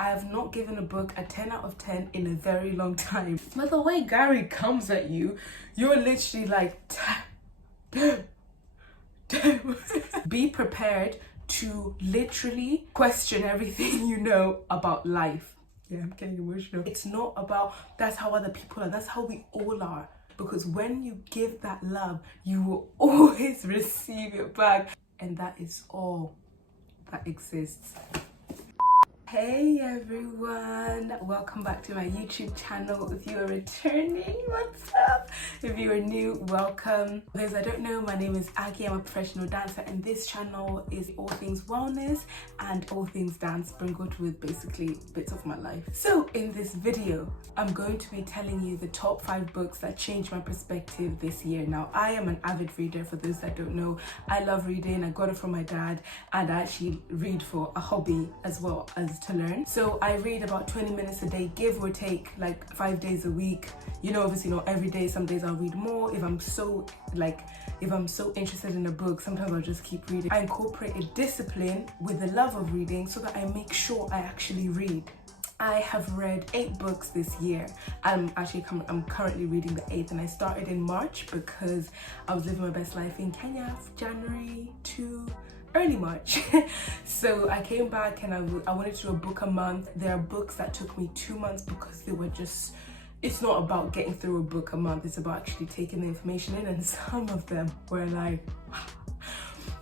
I have not given a book a 10 out of 10 in a very long time. But the way Gary comes at you, you're literally like, damn. Be prepared to literally question everything you know about life. Yeah, I'm getting emotional. It's not about that's how other people are, that's how we all are. Because when you give that love, you will always receive it back. And that is all that exists. Hey everyone, welcome back to my YouTube channel. If you are returning, what's up? If you are new, welcome. For those I don't know, my name is Aggie. I'm a professional dancer, and this channel is all things wellness and all things dance sprinkled with basically bits of my life. So in this video, I'm going to be telling you the top 5 books that changed my perspective this year. Now, I am an avid reader. For those that don't know, I love reading. I got it from my dad, and I actually read for a hobby as well as to learn. So I read about 20 minutes a day, give or take, like 5 days a week. You know, obviously not every day. Some days I'll read more. If I'm so interested in a book, sometimes I'll just keep reading. I incorporate a discipline with the love of reading so that I make sure I actually read. I have read 8 books this year. I'm currently reading the 8th, and I started in March because I was living my best life in Kenya from January to early March. So I came back and I wanted to do a book a month. There are books that took me 2 months because they were just, it's not about getting through a book a month, it's about actually taking the information in, and some of them were like, wow.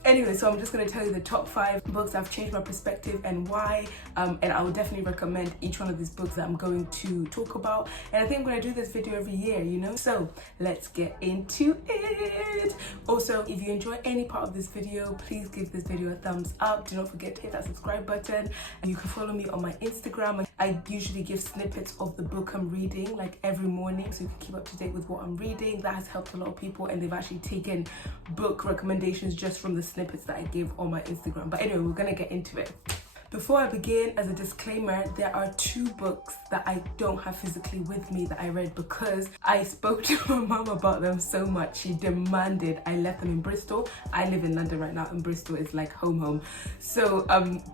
Anyway, so I'm just going to tell you the top 5 books that have changed my perspective and why, and I would definitely recommend each one of these books that I'm going to talk about. And I think I'm going to do this video every year, you know? So let's get into it. Also, if you enjoy any part of this video, please give this video a thumbs up. Do not forget to hit that subscribe button. And you can follow me on my Instagram. I usually give snippets of the book I'm reading like every morning, so you can keep up to date with what I'm reading. That has helped a lot of people, and they've actually taken book recommendations just from the snippets that I give on my Instagram. But anyway, we're gonna get into it. Before I begin, as a disclaimer, there are 2 books that I don't have physically with me that I read because I spoke to my mum about them so much. She demanded I left them in Bristol. I live in London right now, and Bristol is like home. So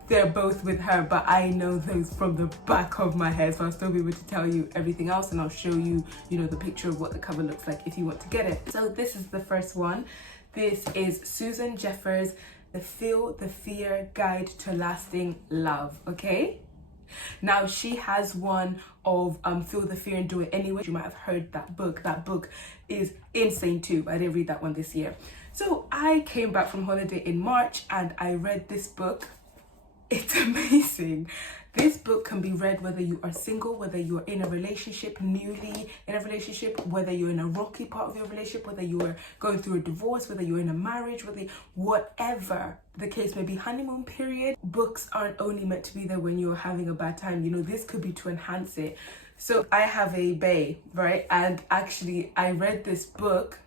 they're both with her, but I know those from the back of my head, so I'll still be able to tell you everything else, and I'll show you, you know, the picture of what the cover looks like if you want to get it. So this is the first one. This is Susan Jeffers' The Feel the Fear Guide to Lasting Love, okay? Now, she has one of Feel the Fear and Do It Anyway. You might have heard that book. That book is insane too. I didn't read that one this year. So I came back from holiday in March and I read this book. It's amazing. This book can be read whether you are single, whether you are in a relationship, newly in a relationship, whether you're in a rocky part of your relationship, whether you are going through a divorce, whether you're in a marriage, whatever the case may be, honeymoon period. Books aren't only meant to be there when you're having a bad time. You know, this could be to enhance it. So I have a bae, right? And actually I read this book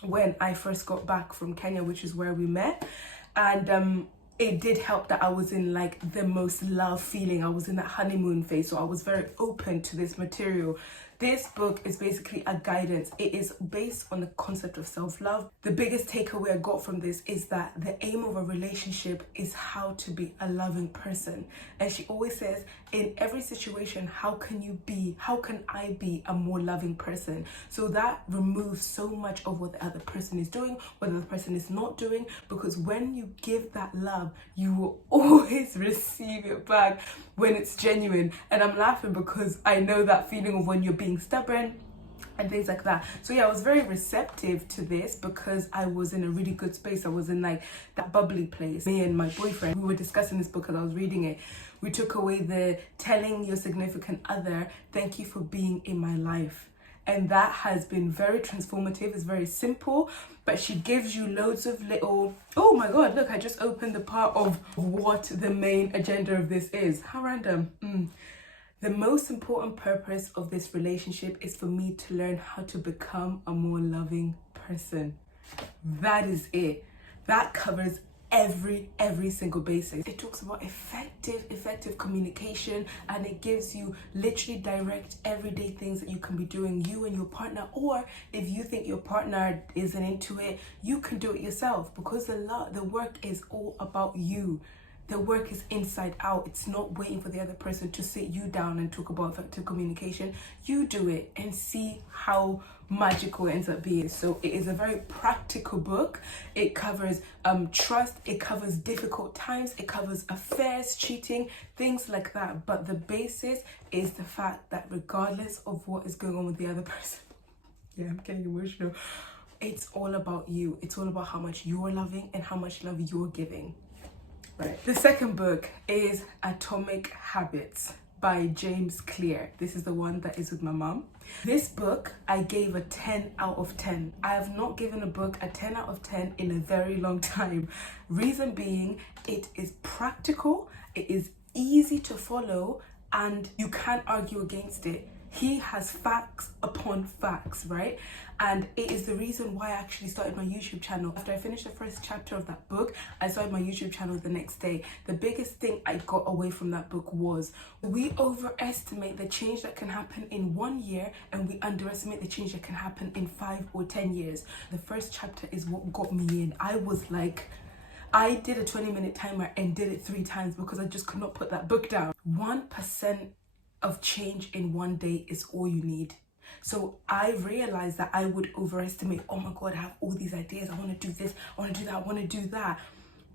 when I first got back from Kenya, which is where we met. And it did help that I was in like the most love feeling. I was in that honeymoon phase, so I was very open to this material. This book is basically a guidance. It is based on the concept of self-love. The biggest takeaway I got from this is that the aim of a relationship is how to be a loving person. And she always says, in every situation, how can I be a more loving person? So that removes so much of what the other person is doing, what the other person is not doing, because when you give that love, you will always receive it back when it's genuine. And I'm laughing because I know that feeling of when you're being stubborn and things like that. So yeah, I was very receptive to this because I was in a really good space. I was in like that bubbly place. Me and my boyfriend, we were discussing this book as I was reading it. We took away the telling your significant other, thank you for being in my life. And that has been very transformative. It's very simple, but she gives you loads of little, oh my God, look, I just opened the part of what the main agenda of this is. How random. The most important purpose of this relationship is for me to learn how to become a more loving person. That is it. That covers every single basis. It talks about effective communication, and it gives you literally direct everyday things that you can be doing, you and your partner, or if you think your partner isn't into it, you can do it yourself, because the work is all about you. The work is inside out. It's not waiting for the other person to sit you down and talk about effective communication. You do it and see how magical it ends up being. So it is a very practical book. It covers trust, it covers difficult times, it covers affairs, cheating, things like that. But the basis is the fact that regardless of what is going on with the other person, yeah, I'm getting emotional, it's all about you. It's all about how much you're loving and how much love you're giving. Right. The second book is Atomic Habits by James Clear. This is the one that is with my mom. This book I gave a 10 out of 10. I have not given a book a 10 out of 10 in a very long time. Reason being, it is practical, it is easy to follow, and you can't argue against it. He has facts upon facts, right? And it is the reason why I actually started my YouTube channel. After I finished the first chapter of that book, I started my YouTube channel the next day. The biggest thing I got away from that book was we overestimate the change that can happen in 1 year and we underestimate the change that can happen in 5 or 10 years. The first chapter is what got me in. I was like, I did a 20-minute timer and did it 3 times because I just could not put that book down. 1% of change in 1 day is all you need. So I realized that I would overestimate, oh my God, I have all these ideas, I want to do this, I want to do that, I want to do that.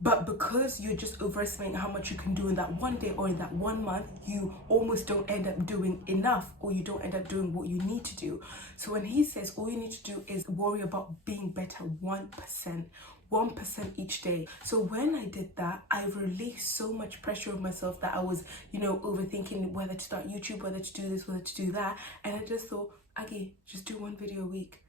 But because you're just overestimating how much you can do in that 1 day or in that 1 month, you almost don't end up doing enough, or you don't end up doing what you need to do. So when he says all you need to do is worry about being better 1%, 1% each day. So when I did that, I released so much pressure on myself that I was, overthinking whether to start YouTube, whether to do this, whether to do that. And I just thought, Aggie, just do 1 video a week.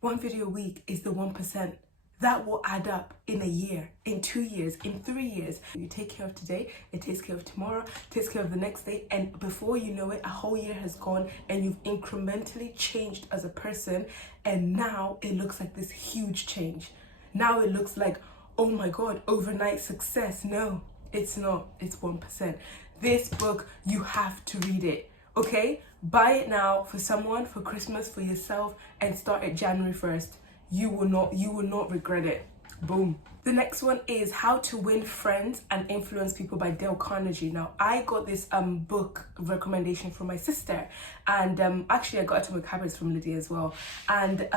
1 video a week is the 1%. That will add up in a year, in 2 years, in 3 years. You take care of today, it takes care of tomorrow, it takes care of the next day, and before you know it, a whole year has gone and you've incrementally changed as a person, and now it looks like this huge change. Now it looks like, oh my God, overnight success. No, it's not. It's 1%. This book, you have to read it, okay? Buy it now for someone, for Christmas, for yourself, and start it January 1st. You will not regret it. Boom. The next one is How to Win Friends and Influence People by Dale Carnegie. Now, I got this book recommendation from my sister, and actually I got Atomic Habits from Lydia as well. And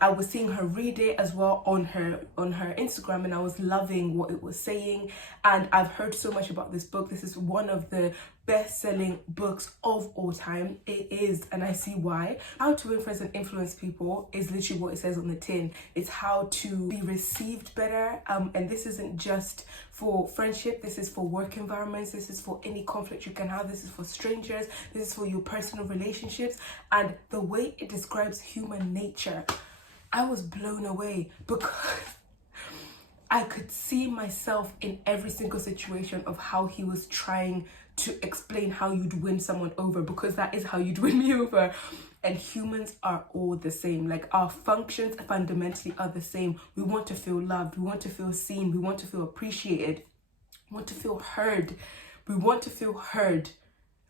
I was seeing her read it as well on her Instagram, and I was loving what it was saying. And I've heard so much about this book. This is one of the best-selling books of all time. It is, and I see why. How to Win Friends and Influence People is literally what it says on the tin. It's how to be received better, and this isn't just for friendship, this is for work environments, this is for any conflict you can have, this is for strangers, this is for your personal relationships. And the way it describes human nature, I was blown away because I could see myself in every single situation of how he was trying to explain how you'd win someone over, because that is how you'd win me over. And humans are all the same. Like, our functions fundamentally are the same. We want to feel loved, we want to feel seen, we want to feel appreciated, we want to feel heard. We want to feel heard.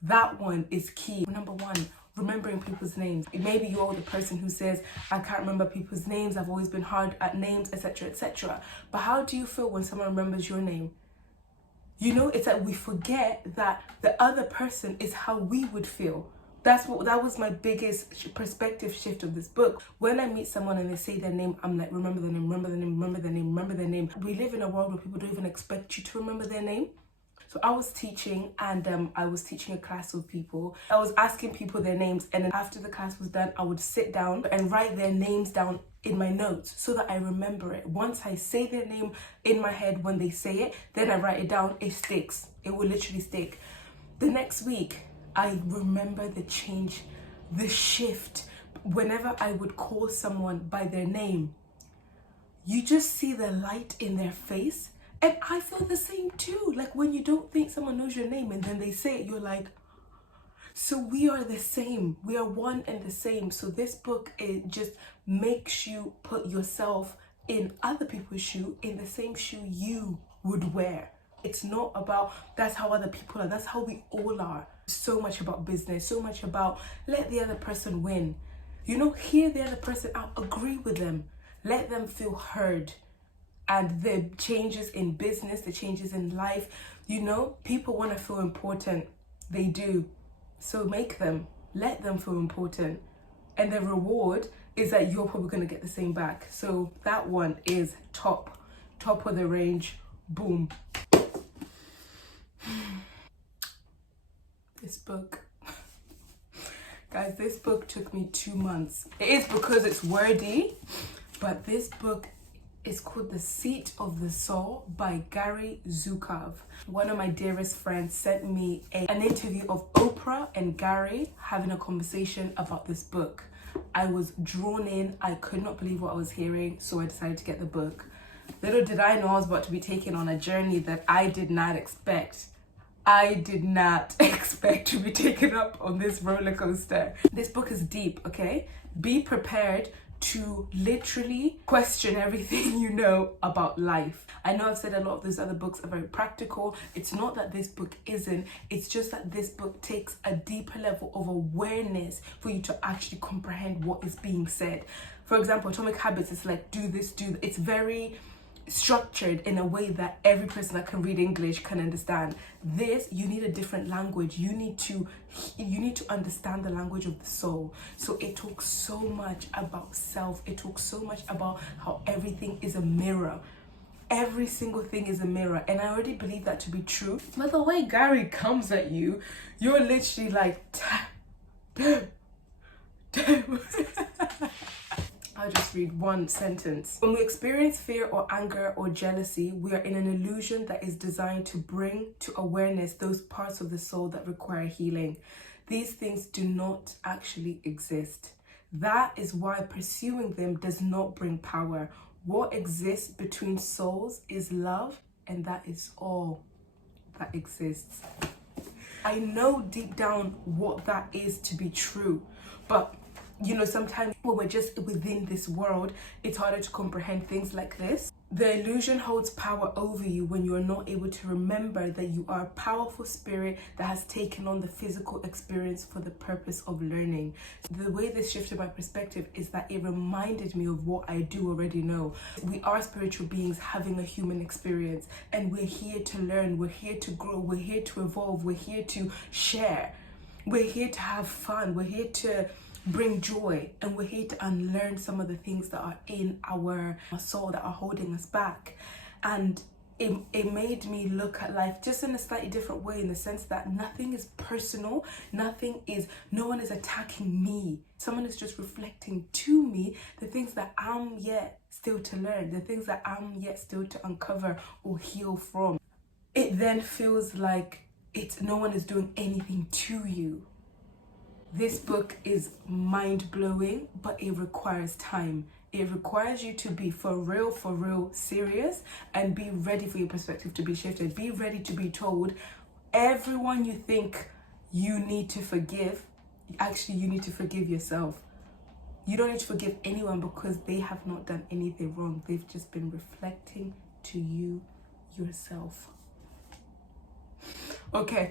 That one is key. Number 1, remembering people's names. Maybe you're the person who says, I can't remember people's names, I've always been hard at names, etc., etc. But how do you feel when someone remembers your name? It's like we forget that the other person is how we would feel. That was my biggest perspective shift of this book. When I meet someone and they say their name, I'm like, remember their name, remember their name, remember their name, remember their name. We live in a world where people don't even expect you to remember their name. So I was teaching, and I was teaching a class of people. I was asking people their names, and then after the class was done, I would sit down and write their names down in my notes so that I remember it. Once I say their name in my head when they say it, then I write it down, it sticks. It will literally stick. The next week, I remember the change, the shift. Whenever I would call someone by their name, you just see the light in their face. And I feel the same too. Like, when you don't think someone knows your name and then they say it, you're like, so we are the same. We are one and the same. So this book, it just makes you put yourself in other people's shoe, in the same shoe you would wear. It's not about that's how other people are. That's how we all are. So much about business, so much about let the other person win. Hear the other person out, agree with them, let them feel heard. and the changes in business, the changes in life. You know, people want to feel important. They do. So make them, let them feel important. And the reward is that you're probably going to get the same back. So that one is top of the range. Boom. This book, guys, this book took me 2 months. It is because it's wordy, but this book is called The Seat of the Soul by Gary Zukov. One of my dearest friends sent me an interview of Oprah and Gary having a conversation about this book. I was drawn in. I could not believe what I was hearing, so I decided to get the book. Little did I know I was about to be taken on a journey that I did not expect. I did not expect to be taken up on this roller coaster. This book is deep, okay? Be prepared to literally question everything you know about life. I know I've said a lot of those other books are very practical. It's not that this book isn't. It's just that this book takes a deeper level of awareness for you to actually comprehend what is being said. For example, Atomic Habits is like, do this, do that. It's very structured in a way that every person that can read English can understand. This, you need a different language. You need to understand the language of the soul. So it talks so much about self. It talks so much about how everything is a mirror. Every single thing is a mirror, and I already believe that to be true. But the way Gary comes at you, you're literally like, damn. I'll just read one sentence. When we experience fear or anger or jealousy, we are in an illusion that is designed to bring to awareness those parts of the soul that require healing. These things do not actually exist. That is why pursuing them does not bring power. What exists between souls is love, and that is all that exists. I know deep down what that is to be true, but you know, sometimes when we're just within this world, it's harder to comprehend things like this. The illusion holds power over you when you are not able to remember that you are a powerful spirit that has taken on the physical experience for the purpose of learning. The way this shifted my perspective is that it reminded me of what I do already know. We are spiritual beings having a human experience, and we're here to learn, we're here to grow, we're here to evolve, we're here to share, we're here to have fun, we're here to bring joy, and we're here to unlearn some of the things that are in our soul that are holding us back. And it made me look at life just in a slightly different way, in the sense that nothing is personal, no one is attacking me. Someone is just reflecting to me the things that I'm yet still to learn, the things that I'm yet still to uncover or heal from. It then feels like no one is doing anything to you. This book is mind-blowing, but it requires time. It requires you to be for real serious, and be ready for your perspective to be shifted. Be ready to be told everyone you think you need to forgive, actually you need to forgive yourself. You don't need to forgive anyone because they have not done anything wrong. They've just been reflecting to you yourself. Okay,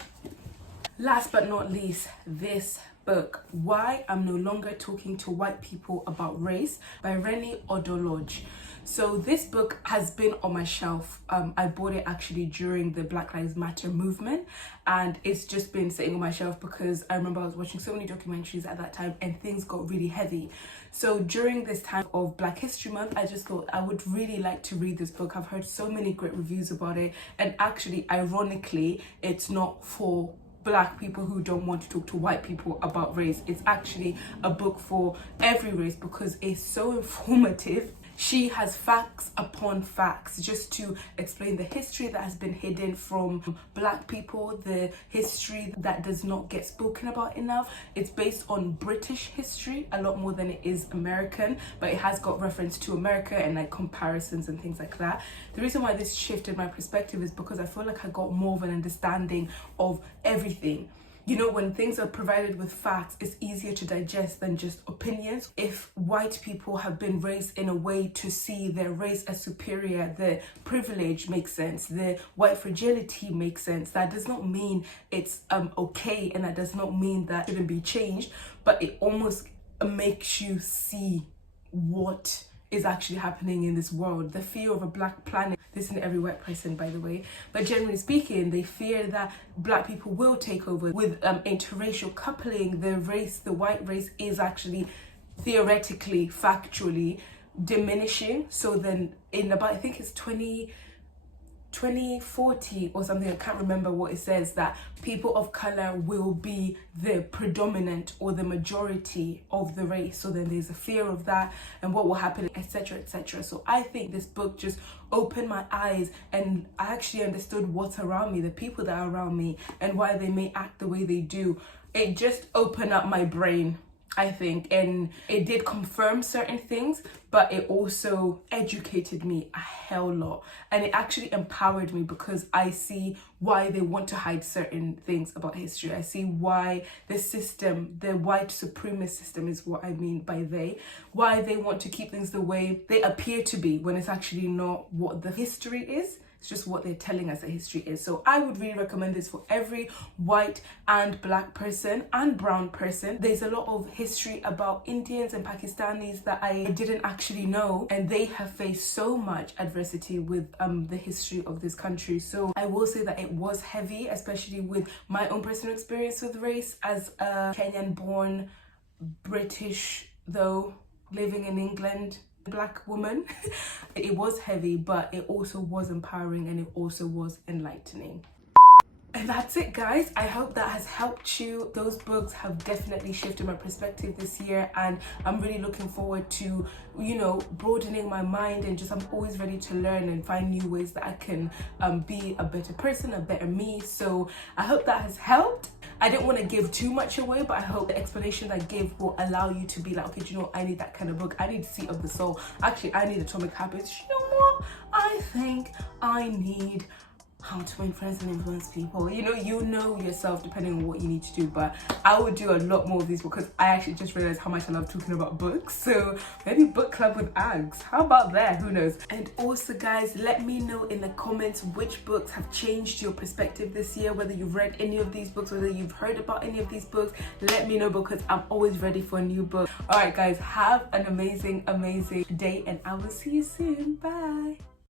last but not least, this book, Why I'm No Longer Talking to White People About Race by Rennie Odolodge. So this book has been on my shelf. I bought it actually during the Black Lives Matter movement, and it's just been sitting on my shelf because I remember I was watching so many documentaries at that time and things got really heavy. So during this time of Black History Month, I just thought I would really like to read this book. I've heard so many great reviews about it, and actually, ironically, it's not for Black people who don't want to talk to white people about race. It's actually a book for every race because it's so informative. She has facts upon facts just to explain the history that has been hidden from Black people, the history that does not get spoken about enough. It's based on British history a lot more than it is American, but it has got reference to America and like comparisons and things like that. The reason why this shifted my perspective is because I feel like I got more of an understanding of everything. You know, when things are provided with facts, it's easier to digest than just opinions. If white people have been raised in a way to see their race as superior, the privilege makes sense, the white fragility makes sense. That does not mean it's okay, and that does not mean that it shouldn't be changed, but it almost makes you see what is actually happening in this world. The fear of a black planet. This isn't every white person, by the way, but generally speaking, they fear that black people will take over. With interracial coupling, the white race is actually theoretically, factually diminishing. So then in about, I think it's 2040 or something, I can't remember what it says, that people of color will be the predominant or the majority of the race. So then there's a fear of that and what will happen, etc, etc. So I think this book just opened my eyes, and I actually understood what's around me, the people that are around me, and why they may act the way they do. It just opened up my brain, I think, and it did confirm certain things, but it also educated me a hell lot, and it actually empowered me, because I see why they want to hide certain things about history. I see why the system, the white supremacist system is what I mean by why they want to keep things the way they appear to be, when it's actually not what the history is. It's just what they're telling us that history is. So I would really recommend this for every white and black person and brown person. There's a lot of history about Indians and Pakistanis that I didn't actually know, and they have faced so much adversity with the history of this country. So I will say that it was heavy, especially with my own personal experience with race as a Kenyan born British, though living in England, black woman. It was heavy, but it also was empowering, and it also was enlightening. And that's it, guys. I hope that has helped you. Those books have definitely shifted my perspective this year, and I'm really looking forward to, you know, broadening my mind, and just I'm always ready to learn and find new ways that I can be a better person, a better me. So I hope that has helped. I didn't want to give too much away, but I hope the explanations I give will allow you to be like, okay, do you know what? I need that kind of book. I need Seat of the Soul. Actually, I need Atomic Habits. You know what? I think I need How to Win Friends and Influence People. You know yourself, depending on what you need to do. But I will do a lot more of these, because I actually just realized how much I love talking about books. So maybe book club with Ags. How about that? Who knows? And also, guys, let me know in the comments which books have changed your perspective this year, whether you've read any of these books, whether you've heard about any of these books. Let me know, because I'm always ready for a new book. All right, guys, have an amazing day, and I will see you soon. Bye.